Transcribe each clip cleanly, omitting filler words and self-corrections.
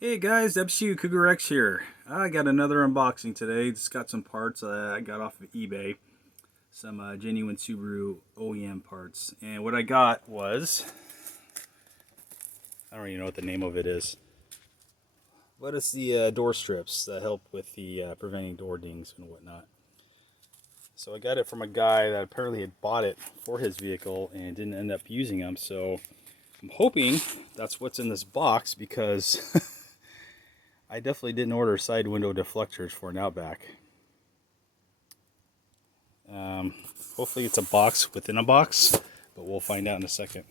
Hey guys, WRX Cougar X here. I got another unboxing today. Just got some parts I got off of eBay. Some genuine Subaru OEM parts. And what I got was, I don't even know what the name of it is. But it's the door strips that help with the preventing door dings and whatnot. So I got it from a guy that apparently had bought it for his vehicle and didn't end up using them. So I'm hoping that's what's in this box because I definitely didn't order side window deflectors for an Outback. Hopefully it's a box within a box, but we'll find out in a second.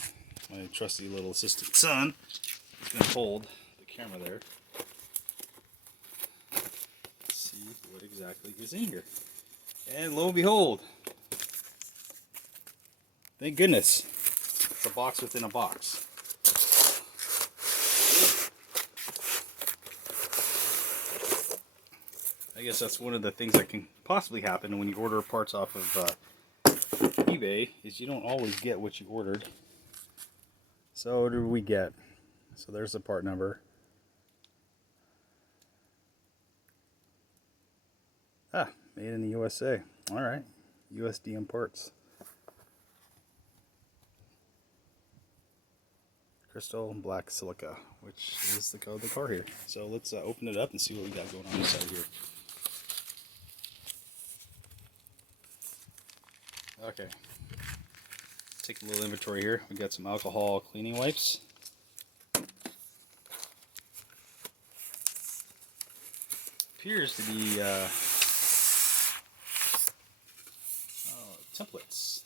My trusty little assistant son is going to hold the camera there. Let's see what exactly is in here. And lo and behold, thank goodness, it's a box within a box. I guess that's one of the things that can possibly happen when you order parts off of eBay, is you don't always get what you ordered. So what do we get? So there's the part number. Made in the USA. Alright, USDM parts. Crystal and black silica, which is the code of the car here. So let's open it up and see what we got going on inside here. Okay, take a little inventory here. We got some alcohol cleaning wipes. Appears to be templates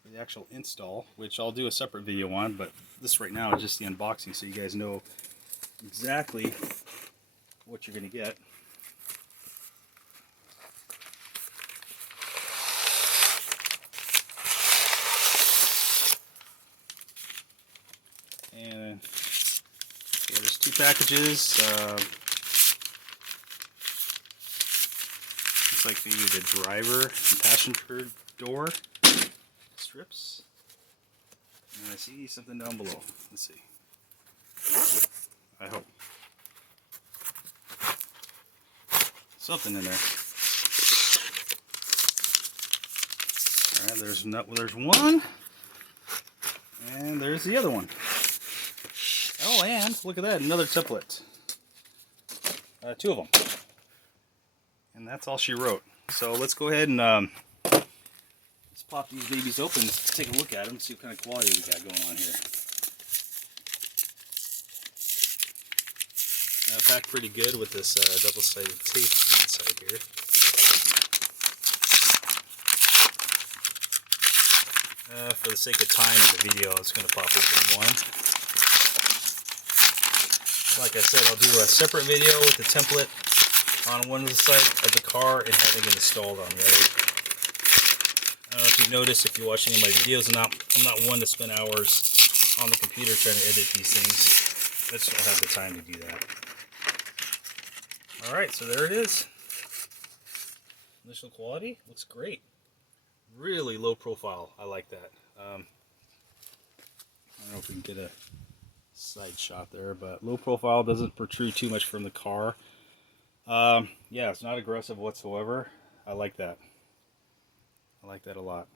for the actual install, which I'll do a separate video on, but this right now is just the unboxing so you guys know exactly what you're going to get. And there's two packages. Looks like maybe the driver and passenger door strips. And I see something down below. Let's see. I hope. Something in there. Alright, there's one. And there's the other one. Oh, and look at that, another template. Two of them. And that's all she wrote. So let's go ahead and let's pop these babies open, take a look at them, see what kind of quality we got going on here. Packed pretty good with this double-sided tape inside here. For the sake of time in the video, I was going to pop open one. Like I said, I'll do a separate video with the template on one side of the car and having it installed on the other. I don't know if you noticed, if you're watching any of my videos, I'm not one to spend hours on the computer trying to edit these things. I just don't have the time to do that. Alright, so there it is. Initial quality looks great. Really low profile. I like that. I don't know if we can get a side shot there, but low profile, doesn't protrude too much from the car. Yeah, it's not aggressive whatsoever. I like that. I like that a lot.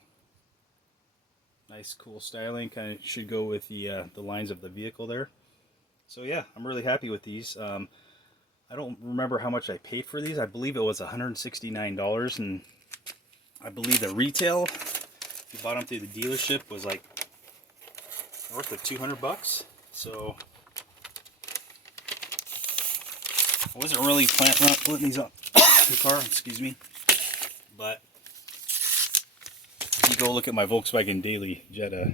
Nice, cool styling. Kind of should go with the lines of the vehicle there. So yeah, I'm really happy with these. I don't remember how much I paid for these. I believe it was $169, and I believe the retail, if you bought them through the dealership, was like north of 200 bucks. So I wasn't really planning on putting these on the car, excuse me, but you go look at my Volkswagen Daily Jetta,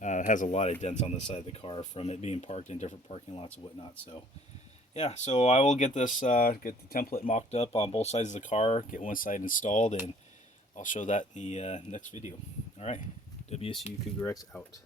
it has a lot of dents on the side of the car from it being parked in different parking lots and whatnot. So yeah, so I will get this, get the template mocked up on both sides of the car, get one side installed, and I'll show that in the next video. Alright, WSU Cougar X out.